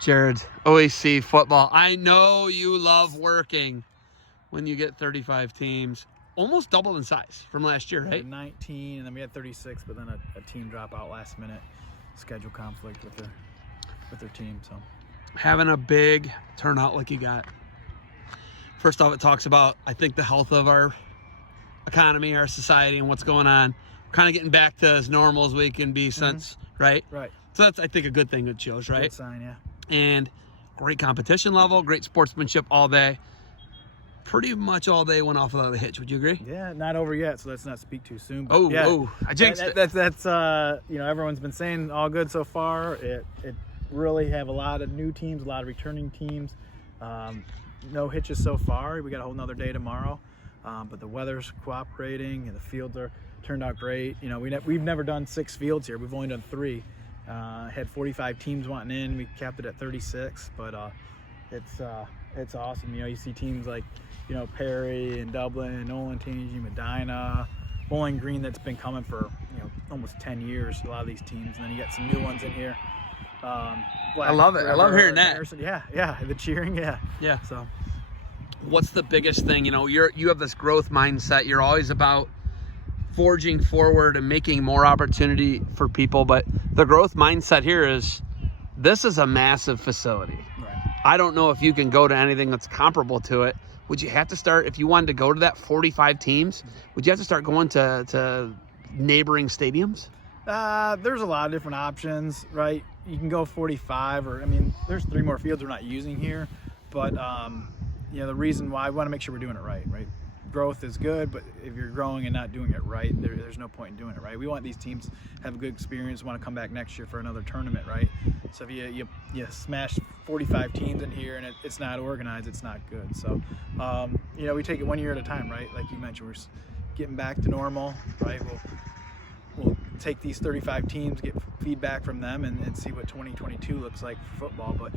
Jared, OAC football. I know you love working when you get 35 teams, almost double in size from last year, right? 19, and then we had 36, but then a team drop out last minute, schedule conflict with their team. So having a big turnout like you got. First off, it talks about, I think, the health of our economy, our society, and what's going on. Kind of getting back to as normal as we can be since, right? Right. So that's, I think, a good thing it shows, right? Good sign, yeah. And great competition level, great sportsmanship all day. Pretty much all day went off without a hitch. Would you agree? Yeah, not over yet, so let's not speak too soon. But I jinxed it. That's everyone's been saying all good so far. It really have a lot of new teams, a lot of returning teams. No hitches so far. We got a whole nother day tomorrow, but the weather's cooperating and the fields are turned out great. We've never done 6 fields here. We've only done 3. Had 45 teams wanting in. We capped it at 36, but it's awesome. You see teams like Perry and Dublin, Olentangy, Medina, Bowling Green that's been coming for almost 10 years. A lot of these teams, and then you got some new ones in here. I love it. I love hearing that. Harrison. Yeah, the cheering. Yeah. So, what's the biggest thing? You have this growth mindset. You're always about forging forward and making more opportunity for people, but the growth mindset here is this is a massive facility. Right. I don't know if you can go to anything that's comparable to it. Would you have to start, if you wanted to go to that 45 teams, would you have to start going to neighboring stadiums? There's a lot of different options, right? You can go 45, there's 3 more fields we're not using here, but the reason why, we want to make sure we're doing it right? Growth is good, but if you're growing and not doing it right, there's no point in doing it right. We want these teams to have a good experience, want to come back next year for another tournament, right? So if you smash 45 teams in here and it's not organized, it's not good. So we take it one year at a time, right? Like you mentioned, we're getting back to normal, right? We'll take these 35 teams, get feedback from them, and see what 2022 looks like for football. But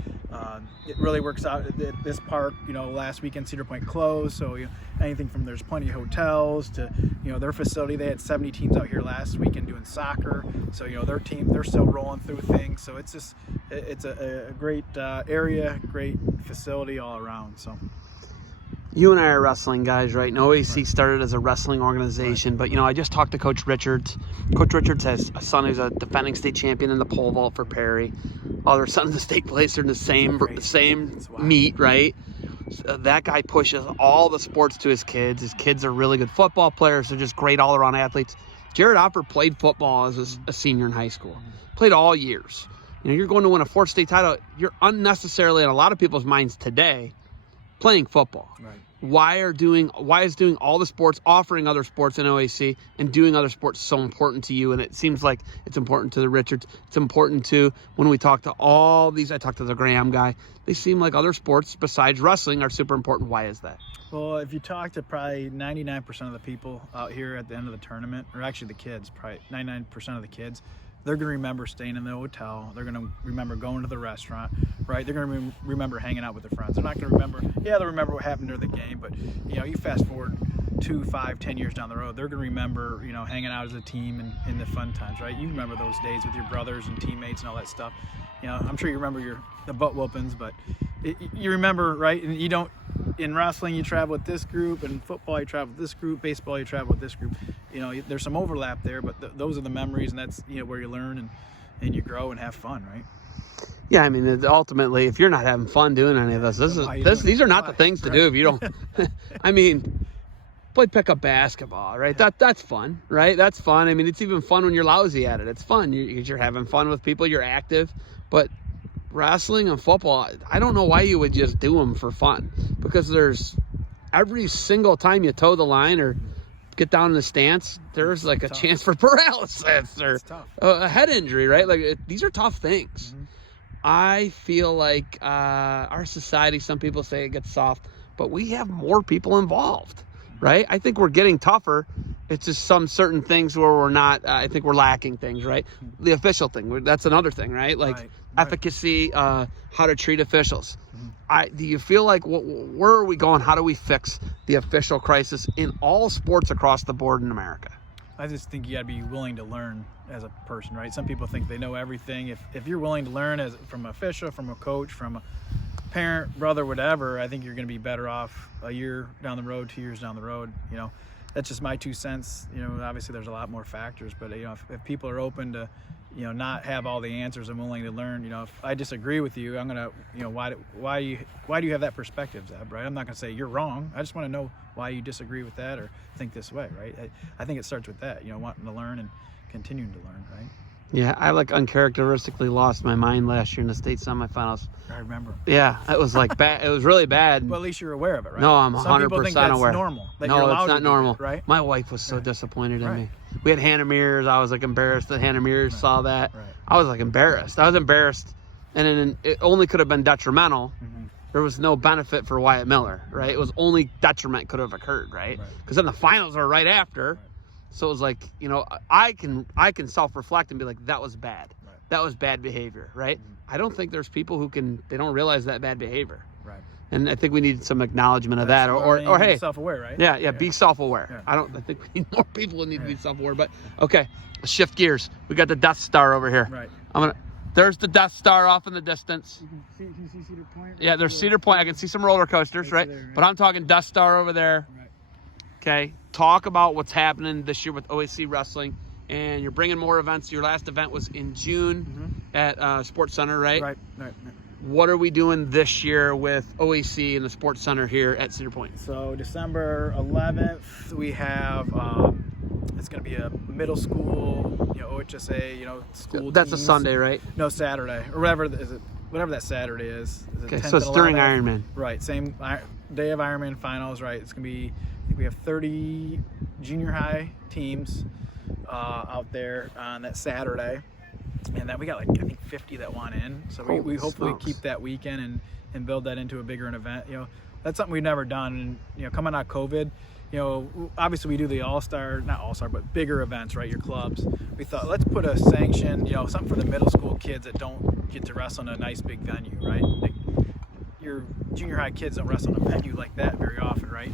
it really works out at this park. Last weekend Cedar Point closed, so anything from there's plenty of hotels to their facility. They had 70 teams out here last weekend doing soccer, so their team, they're still rolling through things. So it's just it's a great area, great facility all around. So. You and I are wrestling guys, right? And OAC started as a wrestling organization, but I just talked to Coach Richards. Coach Richards has a son who's a defending state champion in the pole vault for Perry. All their sons in state place are in the same meet, right? So that guy pushes all the sports to his kids. His kids are really good football players. They're just great all-around athletes. Jared Opfer played football as a senior in high school. Played all years. You're going to win a 4th state title. You're unnecessarily, in a lot of people's minds today, playing football. Right. Why is doing all the sports, offering other sports in OAC, and doing other sports so important to you? And it seems like it's important to the Richards. It's important to, when we talk to all these, I talked to the Graham guy, they seem like other sports besides wrestling are super important. Why is that? Well, if you talk to probably 99% of the people out here at the end of the tournament, or actually the kids, probably 99% of the kids, they're going to remember staying in the hotel. They're going to remember going to the restaurant, right? They're going to remember hanging out with their friends. They're not going to remember, they'll remember what happened during the game, but, you fast forward 2, 5, 10 years down the road, they're going to remember, hanging out as a team and in the fun times, right? You remember those days with your brothers and teammates and all that stuff. I'm sure you remember the butt whoopings, but you remember, right? And you don't, in wrestling, you travel with this group, and football, you travel with this group, baseball, you travel with this group. There's some overlap there, but those are the memories, and that's where you learn and you grow and have fun, right? Yeah, ultimately, if you're not having fun doing any of this, these are not the things to do if you don't. Play pickup basketball, right? That's fun, right? That's fun. It's even fun when you're lousy at it. It's fun. You're having fun with people. You're active, but wrestling and football, I don't know why you would just do them for fun, because there's every single time you toe the line or get down in the stance, there's like a chance for paralysis or a head injury, right? Like these are tough things. Mm-hmm. I feel like our society, some people say it gets soft, but we have more people involved, right? I think we're getting tougher. It's just some certain things where we're not, I think we're lacking things, right? The official thing, that's another thing, right? Like efficacy, how to treat officials. Mm-hmm. Do you feel like, where are we going? How do we fix the official crisis in all sports across the board in America? I just think you got to be willing to learn as a person, right? Some people think they know everything. If you're willing to learn from an official, from a coach, from a parent, brother, whatever, I think you're going to be better off a year down the road, 2 years down the road. You know, that's just my 2 cents. You know, obviously there's a lot more factors, but you know, if people are open to, you know, not have all the answers and willing to learn, you know, if I disagree with you, I'm gonna, you know, why do you have that perspective, Zeb, right? I'm not gonna say you're wrong. I just want to know why you disagree with that or think this way, right? I think it starts with that, you know, wanting to learn and continuing to learn, right? Yeah, I uncharacteristically lost my mind last year in the state semifinals. I remember. Yeah, it was like bad. It was really bad. Well, at least you're aware of it, right? No, I'm 100% Some people think that's aware. normal. That No, you're allowed it's not to do normal. that, right? My wife was so disappointed in Right. me. We had Hannah Mears. I was like embarrassed that Hannah Mears saw that. Right. I was like embarrassed. I was embarrassed, and then it only could have been detrimental. Mm-hmm. There was no benefit for Wyatt Miller, right? It was only detriment could have occurred, right? Because then the finals are right after. Right. So it was like, you know, I can self-reflect and be like, that was bad. Right. That was bad behavior, right? Mm-hmm. I don't think there's people who they don't realize that bad behavior. Right. And I think we need some acknowledgement of that, or hey, self-aware, right? yeah, be self-aware. Yeah. I think we need more people who need to be self-aware. But okay, let's shift gears. We got the Death Star over here. Right. There's the Death Star off in the distance. Can you see Cedar Point? Yeah, there's Cedar Point. I can see some roller coasters, right? There, right? But I'm talking Death Star over there. Right. Okay, talk about what's happening this year with OAC Wrestling, and you're bringing more events. Your last event was in June at Sports Center, right? Right. What are we doing this year with OAC and the Sports Center here at Cedar Point? So December 11th, we have it's going to be a middle school, you know, OHSA, you know, school. That's teams. a Sunday, right? No, Saturday or whatever that Saturday is. Okay, so it's during Ironman. Right, same day of Ironman finals. Right, it's going to be. I think we have 30 junior high teams out there on that Saturday. And then we got like, I think 50 that want in. So we hopefully keep that weekend and build that into a bigger event. You know, that's something we've never done. And, you know, coming out of COVID, you know, obviously we do the not all-star, but bigger events, right? Your clubs. We thought, let's put a sanction, you know, something for the middle school kids that don't get to wrestle in a nice big venue, right? Like, your junior high kids don't wrestle in a venue like that very often, right?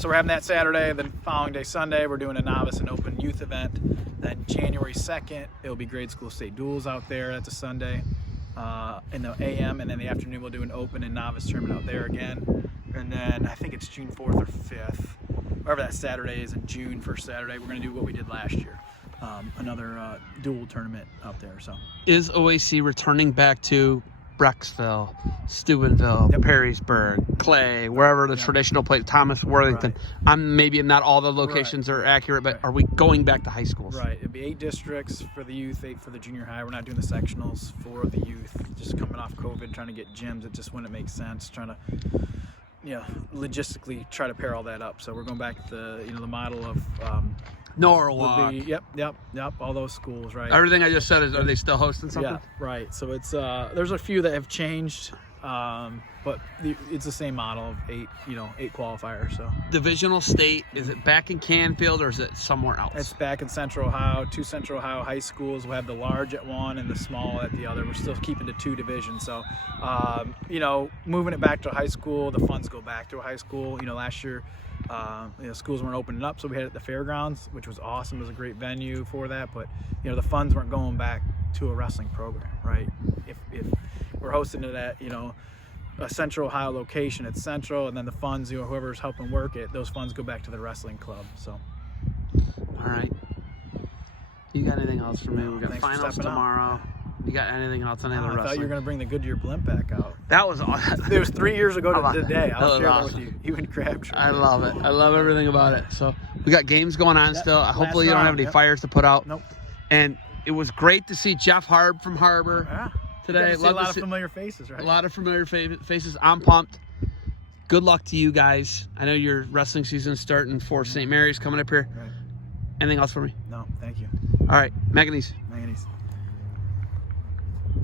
So we're having that Saturday. The following day, Sunday, we're doing a novice and open youth event. Then January 2nd, it'll be grade school state duels out there. That's a Sunday in the AM. And then the afternoon, we'll do an open and novice tournament out there again. And then I think it's June 4th or 5th, wherever that Saturday is in June, first Saturday, we're going to do what we did last year. Another dual tournament out there. So is OAC returning back to Brecksville, Steubenville, Perrysburg, Clay, wherever the traditional place, Thomas Worthington? Right. Maybe not all the locations are accurate, but are we going back to high schools? Right. It'd be 8 districts for the youth, 8 for the junior high. We're not doing the sectionals for the youth. Just coming off COVID, trying to get gyms, it just wouldn't make sense. Trying to, you know, logistically try to pair all that up. So we're going back to the model of Norwalk. Yep. All those schools, right? Everything I just said are they still hosting something? Yeah, right. So it's there's a few that have changed, but it's the same model of 8 qualifiers. So divisional state, is it back in Canfield or is it somewhere else? It's back in Central Ohio. 2 Central Ohio high schools. We'll have the large at one and the small at the other. We're still keeping to 2 divisions. So moving it back to high school, the funds go back to a high school. Last year schools weren't opening up, so we had it at the fairgrounds, which was awesome. It was a great venue for that, but the funds weren't going back to a wrestling program, right? If we're hosting it at a Central Ohio location, it's Central, and then the funds, whoever's helping work it, those funds go back to the wrestling club. So all right, you got anything else for me? We got Thanks finals tomorrow. You got anything else on any other I wrestling? thought you were going to bring the Goodyear blimp back out. That was awesome. It was 3 years ago to today. I'll share awesome. that with you. Even Crabtree. I love it. I love everything about it. So we got games going on still. Hopefully you don't have any fires to put out. Nope. And it was great to see Jeff Harb from Harbor today. A lot of familiar faces, right? A lot of familiar faces. I'm pumped. Good luck to you guys. I know your wrestling season's starting for St. Mary's coming up here. Right. Anything else for me? No, thank you. All right, Manganese. Manganese.